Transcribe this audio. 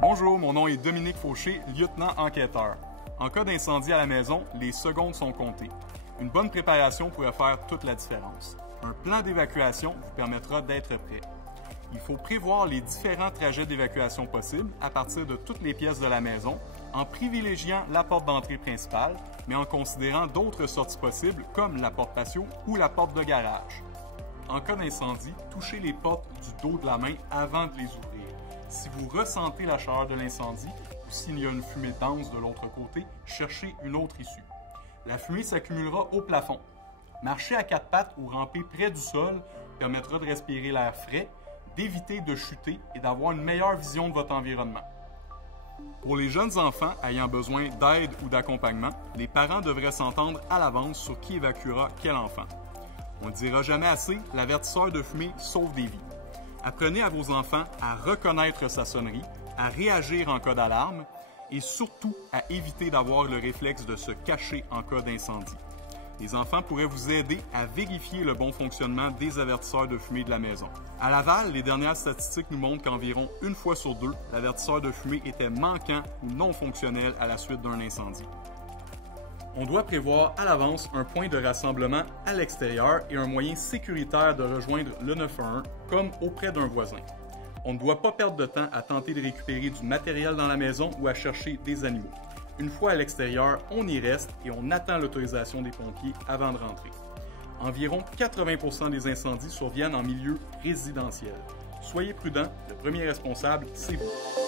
Bonjour, mon nom est Dominique Fauché, lieutenant enquêteur. En cas d'incendie à la maison, les secondes sont comptées. Une bonne préparation pourrait faire toute la différence. Un plan d'évacuation vous permettra d'être prêt. Il faut prévoir les différents trajets d'évacuation possibles à partir de toutes les pièces de la maison, en privilégiant la porte d'entrée principale, mais en considérant d'autres sorties possibles comme la porte patio ou la porte de garage. En cas d'incendie, touchez les portes du dos de la main avant de les ouvrir. Si vous ressentez la chaleur de l'incendie ou s'il y a une fumée dense de l'autre côté, cherchez une autre issue. La fumée s'accumulera au plafond. Marcher à quatre pattes ou ramper près du sol permettra de respirer l'air frais, d'éviter de chuter et d'avoir une meilleure vision de votre environnement. Pour les jeunes enfants ayant besoin d'aide ou d'accompagnement, les parents devraient s'entendre à l'avance sur qui évacuera quel enfant. On ne dira jamais assez, l'avertisseur de fumée sauve des vies. Apprenez à vos enfants à reconnaître sa sonnerie, à réagir en cas d'alarme et surtout à éviter d'avoir le réflexe de se cacher en cas d'incendie. Les enfants pourraient vous aider à vérifier le bon fonctionnement des avertisseurs de fumée de la maison. À Laval, les dernières statistiques nous montrent qu'environ une fois sur deux, l'avertisseur de fumée était manquant ou non fonctionnel à la suite d'un incendie. On doit prévoir à l'avance un point de rassemblement à l'extérieur et un moyen sécuritaire de rejoindre le 911, comme auprès d'un voisin. On ne doit pas perdre de temps à tenter de récupérer du matériel dans la maison ou à chercher des animaux. Une fois à l'extérieur, on y reste et on attend l'autorisation des pompiers avant de rentrer. Environ 80% des incendies surviennent en milieu résidentiel. Soyez prudents, le premier responsable, c'est vous.